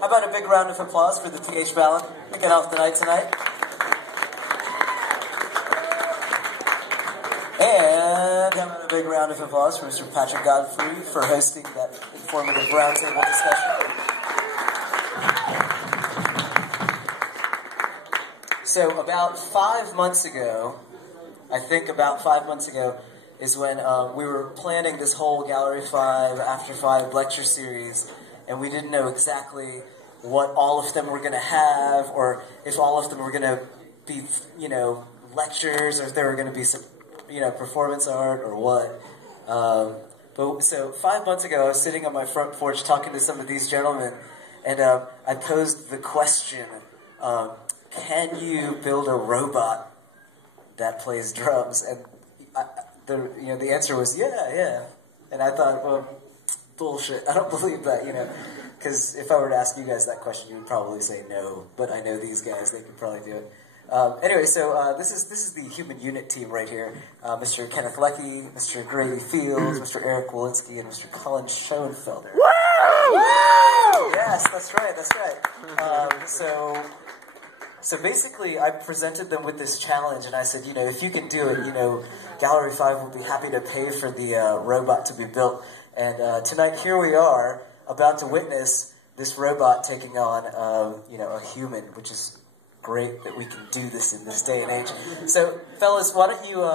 How about a big round of applause for the TH Ballad kicking off the night tonight? And how about a big round of applause for Mr. Patrick Godfrey for hosting that informative roundtable discussion. So about 5 months ago, I think about 5 months ago, is when we were planning this whole Gallery 5 After 5 lecture series, and we didn't know exactly what all of them were going to have, or if all of them were going to be, you know, lectures, or if there were going to be some, you know, performance art, or what. But so 5 months ago, I was sitting on my front porch talking to some of these gentlemen, and I posed the question, can you build a robot that plays drums? And the answer was, yeah. And I thought, well, bullshit, I don't believe that, you know. Because if I were to ask you guys that question, you would probably say no. But I know these guys, they could probably do it. Anyway, so this is the Human Unit team right here. Mr. Kenneth Leckie, Mr. Grady Fields, Mr. Eric Walensky, and Mr. Colin Schoenfelder. Woo! Yes, that's right. So basically, I presented them with this challenge, and I said, you know, if you can do it, you know, Gallery 5 will be happy to pay for the robot to be built. And tonight, here we are, about to witness this robot taking on, you know, a human, which is great that we can do this in this day and age. So, fellas, why don't you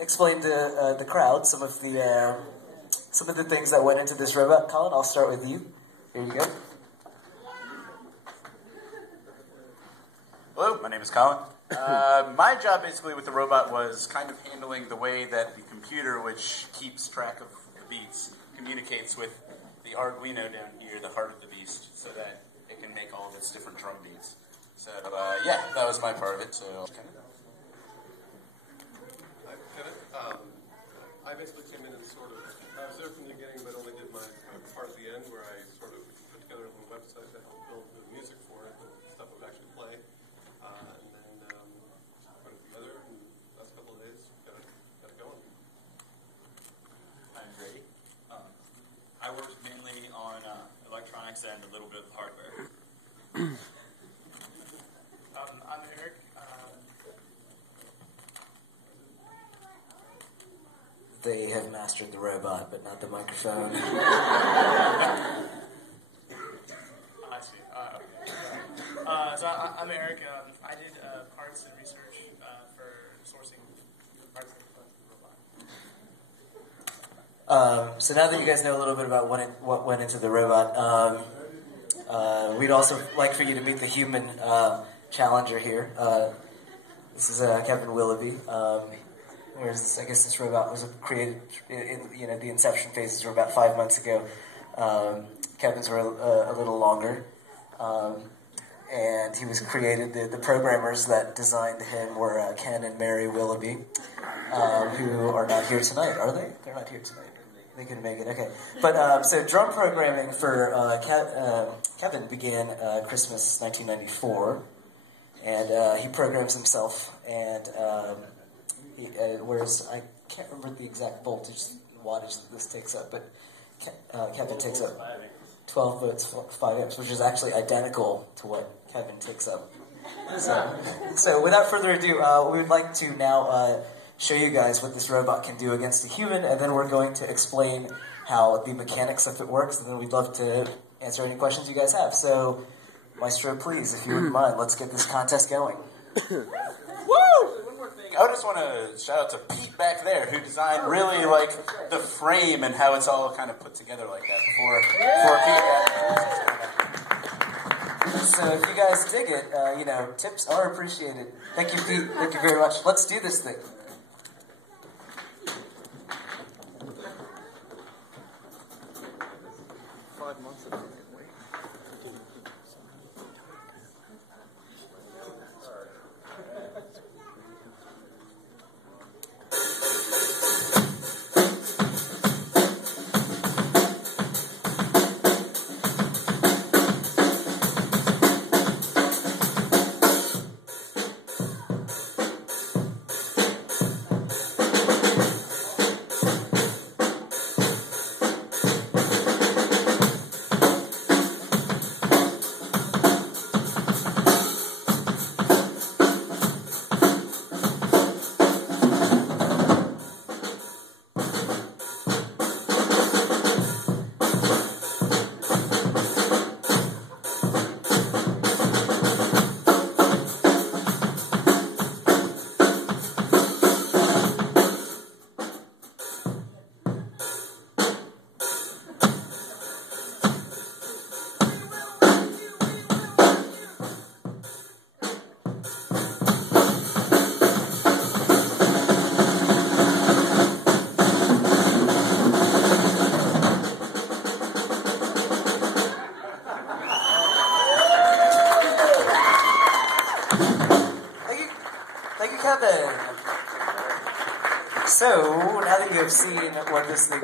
explain to the crowd some of the things that went into this robot? Colin, I'll start with you. Here you go. Hello, my name is Colin. My job basically with the robot was kind of handling the way that the computer, which keeps track of the beats, communicates with the Arduino down here, the heart of the beast, so that it can make all of its different drum beats. So, yeah, that was my part of it. So, I basically came in and sort of, I was there from the beginning, but only did my part at the end, where I sort of put together a little website to help build the music for it, and stuff would actually play. And then put it together, and the last couple of days, got it going. I'm Grady. I worked mainly on electronics and a little bit of hardware. I'm Eric. They have mastered the robot, but not the microphone. I see. Okay. So I'm Eric. I did parts and research for sourcing parts of the robot. So now that you guys know a little bit about what went into the robot, we'd also like for you to meet the human challenger here. This is Kevin Willoughby. Whereas I guess this robot was created in the inception phases were about 5 months ago. Kevin's were a little longer, and he was created. The programmers that designed him were Ken and Mary Willoughby, who are not here tonight, are they? They're not here tonight. They couldn't make it. Okay, but so drum programming for Kevin began Christmas 1994, and he programs himself and. Whereas I can't remember the exact voltage, wattage that this takes up, but Kevin takes up 12 volts, 5 amps, which is actually identical to what Kevin takes up. So without further ado, we would like to now show you guys what this robot can do against a human, and then we're going to explain how the mechanics of it works, and then we'd love to answer any questions you guys have. So, Maestro, please, if you wouldn't mind, let's get this contest going. woo! I just want to shout out to Pete back there, who designed really like the frame and how it's all kind of put together like that before Pete. So if you guys dig it, tips are appreciated. Thank you, Pete. Thank you very much. Let's do this thing. 5 months ago. So, now that you have seen what this thing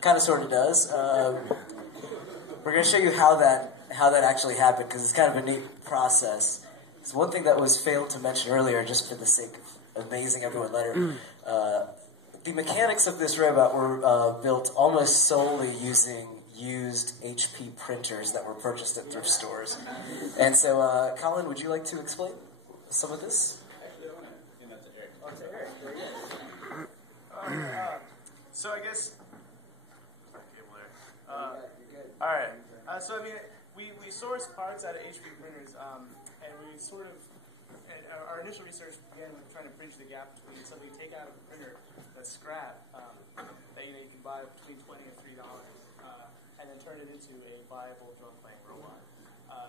kind of sort of does, we're going to show you how that actually happened, because it's kind of a neat process. It's one thing that was failed to mention earlier, just for the sake of amazing everyone later. The mechanics of this robot were built almost solely using used HP printers that were purchased at thrift stores. And so, Colin, would you like to explain some of this? So I guess, all right. So I mean, we source parts out of HP printers, and we sort of, and our initial research began with trying to bridge the gap between something you take out of a printer that's scrap that you can buy between $20 and $3, and then turn it into a viable drum playing robot.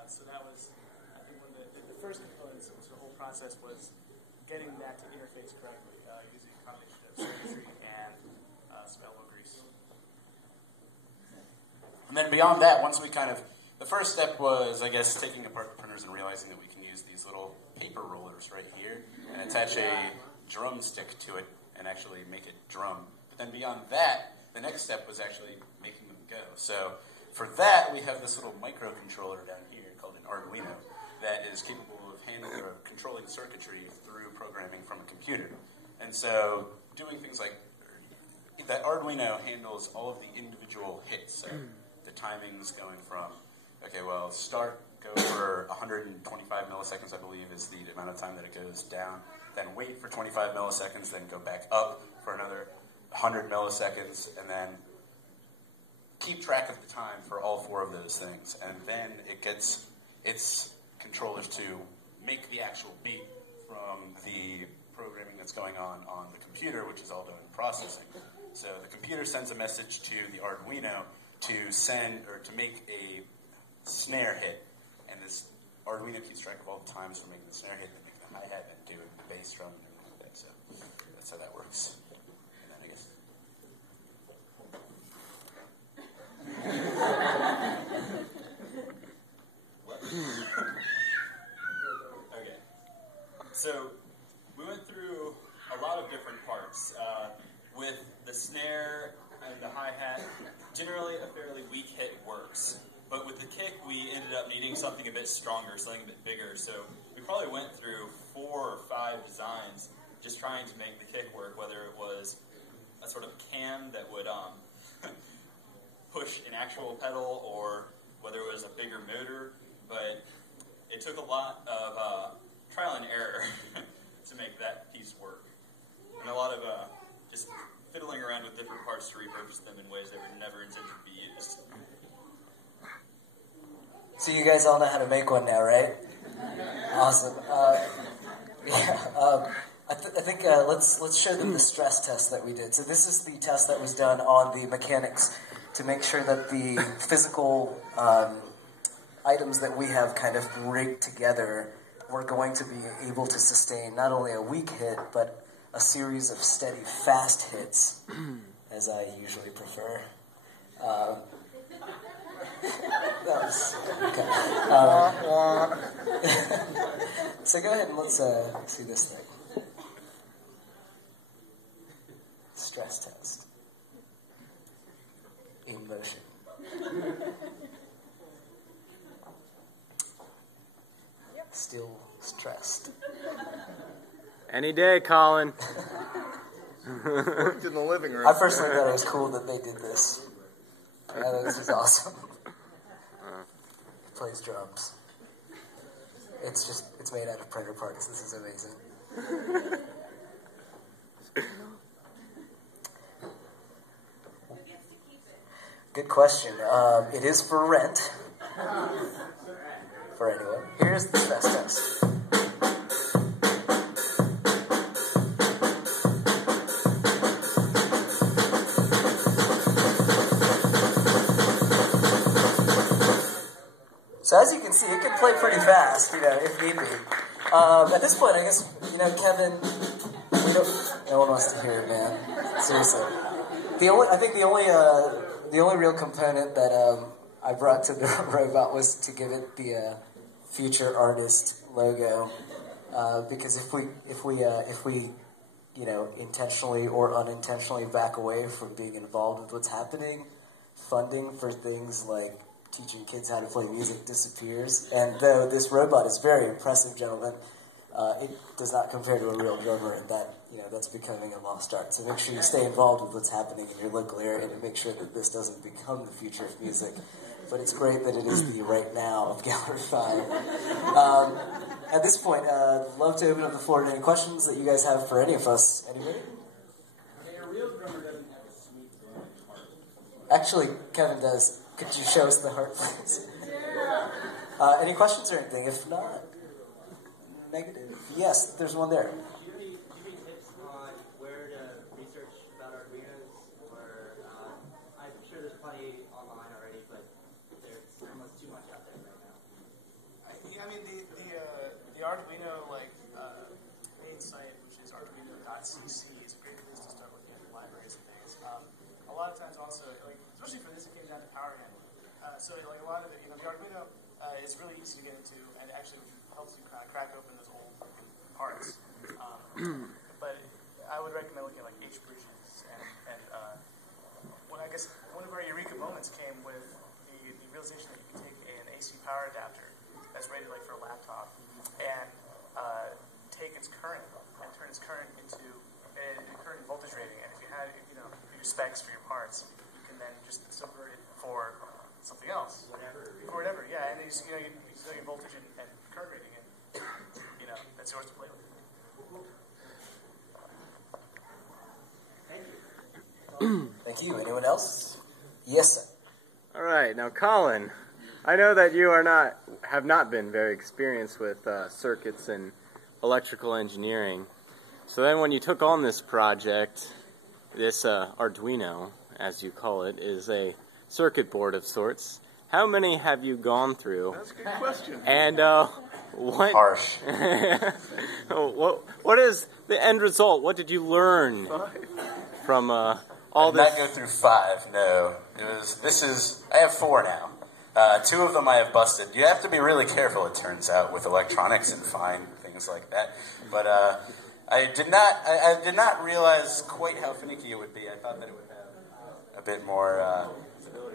So that was, I think, one of the first components of the whole process was getting that to interface correctly using a combination of circuitry and spell grease. And then beyond that, once we the first step was, I guess, taking apart the printers and realizing that we can use these little paper rollers right here and attach a drumstick to it and actually make it drum. But then beyond that, the next step was actually making them go. So for that, we have this little microcontroller down here called an Arduino that is capable of controlling circuitry through programming from a computer. And so doing things like that Arduino handles all of the individual hits. So the timings going from, okay, well, start, go for 125 milliseconds, I believe, is the amount of time that it goes down. Then wait for 25 milliseconds, then go back up for another 100 milliseconds, and then keep track of the time for all four of those things. And then it gets its controllers to make the actual beat from the programming that's going on the computer, which is all doing processing. So the computer sends a message to the Arduino to send or to make a snare hit, and this Arduino keeps track of all the times for making the snare hit and making the hi-hat and doing the bass drum and everything like that. So that's how that works. And then I guess. Okay. So we went through a lot of different parts. With the snare and the hi-hat, generally a fairly weak hit works. But with the kick, we ended up needing something a bit stronger, something a bit bigger. So we probably went through 4 or 5 designs just trying to make the kick work, whether it was a sort of cam that would push an actual pedal or whether it was a bigger motor. But it took a lot of trial and error to make that piece work. And a lot of just fiddling around with different parts to repurpose them in ways that were never intended to be used. So you guys all know how to make one now, right? Awesome. I think let's show them the stress test that we did. So this is the test that was done on the mechanics to make sure that the physical items that we have kind of rigged together were going to be able to sustain not only a weak hit, but a series of steady, fast hits, as I usually prefer. That was, okay. So go ahead and let's see this thing. Stress test. In motion. Still stressed. Any day, Colin. Worked in the living room. I personally thought it was cool that they did this. I thought this was awesome. He plays drums. It's made out of printer parts. This is amazing. Good question. It is for rent. For anyone. Here's the stress test. So as you can see, it can play pretty fast, if need be. At this point, I guess, Kevin, no one wants to hear it, man. Seriously. The only real component that I brought to the robot was to give it the future artist logo, because if we intentionally or unintentionally back away from being involved with what's happening. Funding for things like teaching kids how to play music disappears. And though this robot is very impressive, gentlemen, it does not compare to a real drummer, and that's becoming a lost art. So make sure you stay involved with what's happening in your local area and make sure that this doesn't become the future of music. But it's great that it is the right now of Gallery 5. At this point, I'd love to open up the floor to any questions that you guys have for any of us. Anybody? A real drummer doesn't have a sweet heart. Actually, Kevin does. Could you show us the heart, please? Any questions or anything? If not, negative. Yes, there's one there. Do you have any tips on where to research about Arduinos? Or I'm sure there's plenty online already, but there's almost too much out there right now. The Arduino main site, which is arduino.cc, is a great place to start looking at the libraries and things. A lot of times also, especially for this, it came down to power handling. So a lot of the Arduino is really easy to get into, and actually helps you kind of crack open those old parts. But I would recommend looking at H bridges, and I guess one of our eureka moments came with the realization that you can take an AC power adapter that's rated for a laptop and take its current and turn its current into a current voltage rating. And if you had your specs for your parts, you can then just subvert it for something else, whatever. Yeah, and you know your voltage and current rating, and that's yours to play with. Thank you. Anyone else? Yes, sir. All right, now Colin, I know that you have not been very experienced with circuits and electrical engineering. So then when you took on this project, this Arduino, as you call it, is a circuit board of sorts. How many have you gone through? That's a good question. And what? Harsh. what is the end result? What did you learn from all this? I did not go through 5. No, I have 4 now. 2 of them I have busted. You have to be really careful, it turns out, with electronics and fine things like that. But I did not realize quite how finicky it would be. I thought that it would have a bit more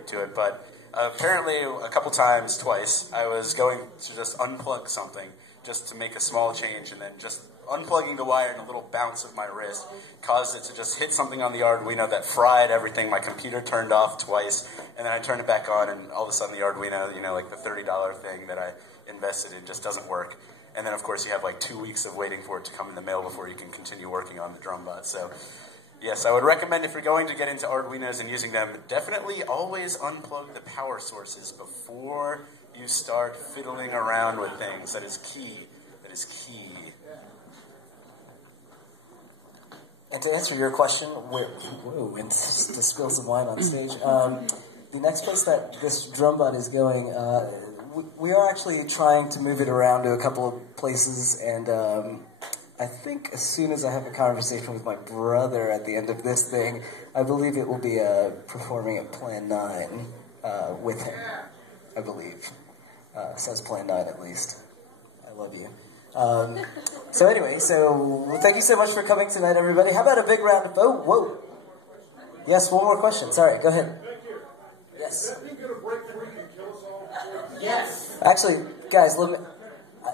to it, but apparently a couple times, twice, I was going to just unplug something just to make a small change, and then just unplugging the wire and a little bounce of my wrist caused it to just hit something on the Arduino that fried everything. My computer turned off twice, and then I turned it back on, and all of a sudden the Arduino, the $30 thing that I invested in just doesn't work. And then, of course, you have 2 weeks of waiting for it to come in the mail before you can continue working on the Drumbot. So, yes, I would recommend if you're going to get into Arduinos and using them, definitely always unplug the power sources before you start fiddling around with things. That is key. That is key. And to answer your question, and to spill some wine on stage, the next place that this Drumbot is going, we are actually trying to move it around to a couple of places, and I think as soon as I have a conversation with my brother at the end of this thing, I believe it will be performing at Plan 9 with him, I believe. Says Plan 9 at least. I love you. So anyway, thank you so much for coming tonight, everybody. How about a big round of... Oh, whoa. Yes, one more question. Sorry, go ahead. Yes. Is that thing going to break free and kill us all? Yes. Actually, guys, let me...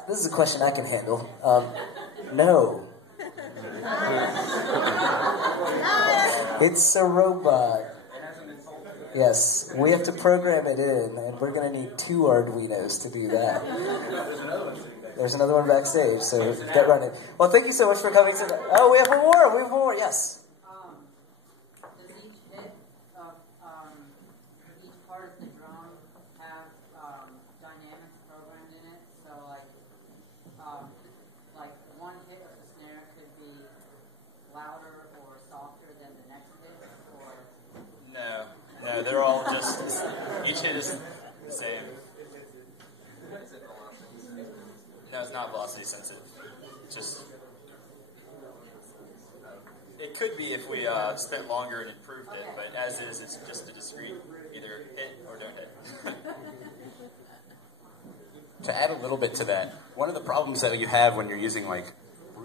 This is a question I can handle. No. It's a robot. Yes, we have to program it in, and we're going to need 2 Arduinos to do that. There's another one backstage, so get running. Well, thank you so much for coming tonight. Oh, we have one more. Yes. Does each hit of each part of the drum have dynamics programmed in it? So, like one hit of the snare could be louder or softer than the next hit, or No, they're all just each hit is the same. No, it's not velocity sensitive. It could be if we spent longer and improved it, but as is, it's just a discrete either hit or no hit. To add a little bit to that, one of the problems that you have when you're using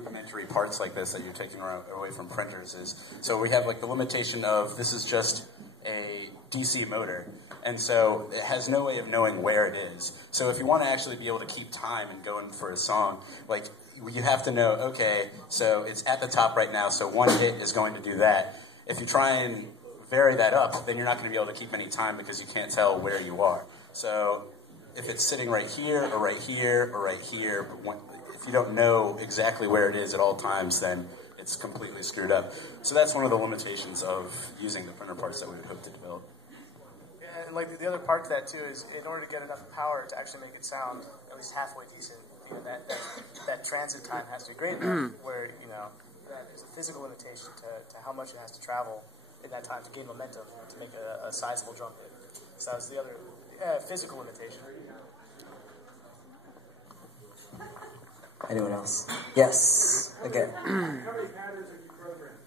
rudimentary parts like this that you're taking away from printers is, so we have like the limitation of this is just a DC motor, and so it has no way of knowing where it is. So if you want to actually be able to keep time and go in for a song, like you have to know, okay, so it's at the top right now, so one hit is going to do that. If you try and vary that up, then you're not going to be able to keep any time because you can't tell where you are. So if it's sitting right here or right here or right here, but if you don't know exactly where it is at all times, then it's completely screwed up. So that's one of the limitations of using the printer parts that we would hope to develop. Yeah, and like the other part to that too is, in order to get enough power to actually make it sound at least halfway decent, you know, that transit time has to be great enough where, you know, that is a physical limitation to how much it has to travel in that time to gain momentum to make a sizable drum hit. So that's the other physical limitation. Anyone else? Yes. Again. How many patterns have you programmed?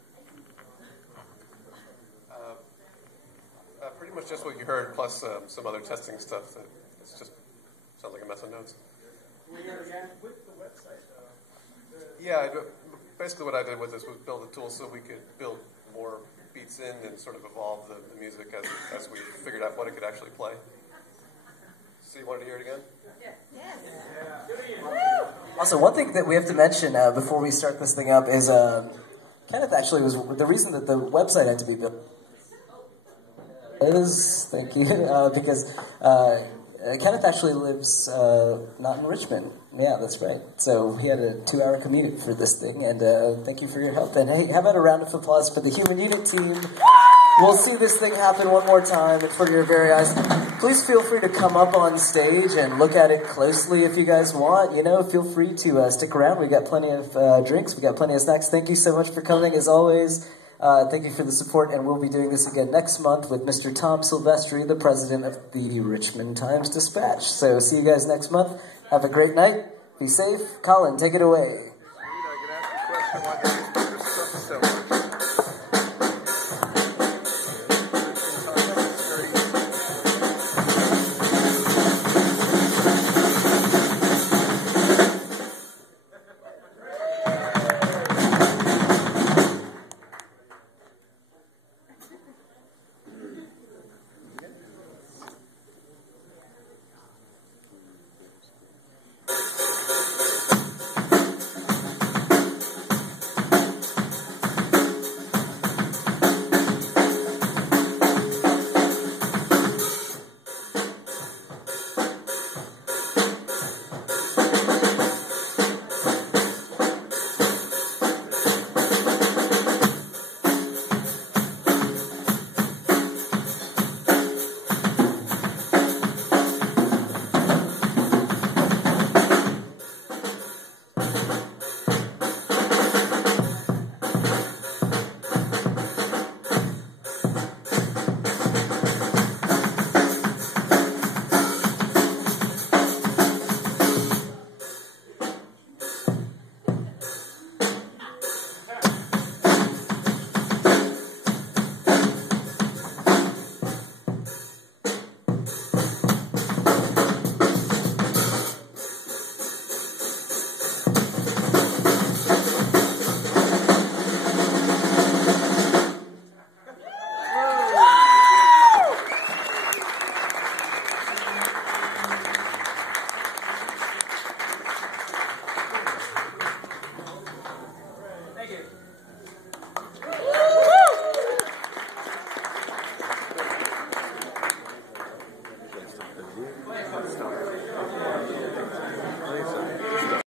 Pretty much just what you heard, plus some other testing stuff. It's just sounds like a mess of notes. With the website, though. Yeah, basically what I did with this was build a tool so we could build more beats in and sort of evolve the music as we figured out what it could actually play. So you wanted to hear it again? Also, one thing that we have to mention before we start this thing up is Kenneth actually was the reason that the website had to be built. Thank you, because Kenneth actually lives not in Richmond. Yeah, that's right. So he had a 2-hour commute for this thing, and thank you for your help. And hey, how about a round of applause for the Human Unit team? We'll see this thing happen one more time in front of your very eyes. Please feel free to come up on stage and look at it closely if you guys want. You know, feel free to stick around. We got plenty of drinks. We got plenty of snacks. Thank you so much for coming, as always. Thank you for the support, and we'll be doing this again next month with Mr. Tom Silvestri, the president of the Richmond Times-Dispatch. So see you guys next month. Have a great night. Be safe. Colin, take it away. I can ask you a question.